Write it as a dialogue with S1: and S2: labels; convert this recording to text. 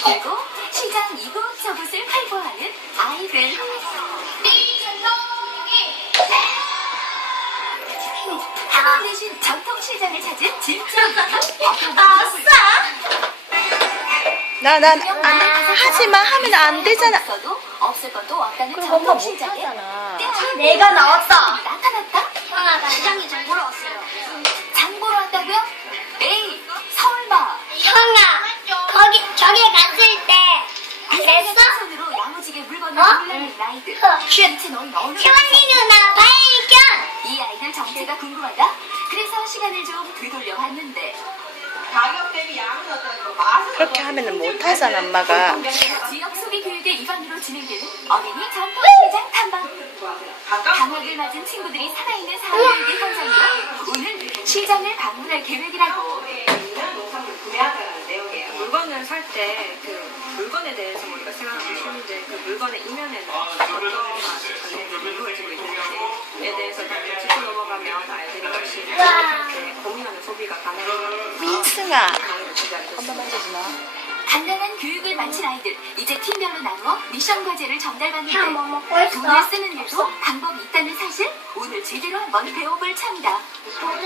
S1: 그리고 시장 이곳저곳을 활보하는 아이들. 학원 대신 전통시장을 찾은 진짜 아싸!
S2: 하지마 하면 안 되잖아.
S1: 없을 것도 없다는
S2: 그럼 엄마
S1: 전통시장에
S2: 못하잖아.
S1: 내가 나왔다. 나타났다?
S3: 형아, 시장에 장 보러 왔어요.
S1: 장 보러 왔다고요? 에이, 설마.
S3: 형아, 저기 갔을 때, 그랬어?
S1: 손으로 야무지게 물건을
S3: 어?
S1: 골라낸 아이들.
S3: 쉿.
S1: 대체 너희 어느
S3: 효원이 누나 발견!
S1: 이 아이들 정체가 궁금하다? 그래서 시간을 좀 되돌려 봤는데
S4: 가격 대비 양은 어떤고 맛은
S2: 그렇게 하면은 못하잖아, 엄마가.
S1: 지역 소비 교육의 일환으로 진행되는 어린이 전통시장 탐방. 방학을 맞은 친구들이 살아있는 사회교육의 현장으로 오늘 시장을 방문할 계획이라고.
S4: 농산물 구매하자는 내용이에요.
S5: 물건을 살 때 그 물건에 대해서 우리가 생각하기 쉬운데 그 물건의 이면에는 어떤 맛이 이루어지고 있는지에 대해서 다 짚고 넘어가면 아이들이 훨씬 이렇게 고민하는 소비가 가능해요.
S2: 민승아. 엄마 만지지 마.
S1: 간단한 교육을 마친 아이들 이제 팀별로 나누어 미션 과제를 전달받는데
S3: 형, 뭐 먹고 있어?
S1: 돈을 쓰는 일도 방법이 있다는 사실 오늘 제대로 한번 배워볼 참이다.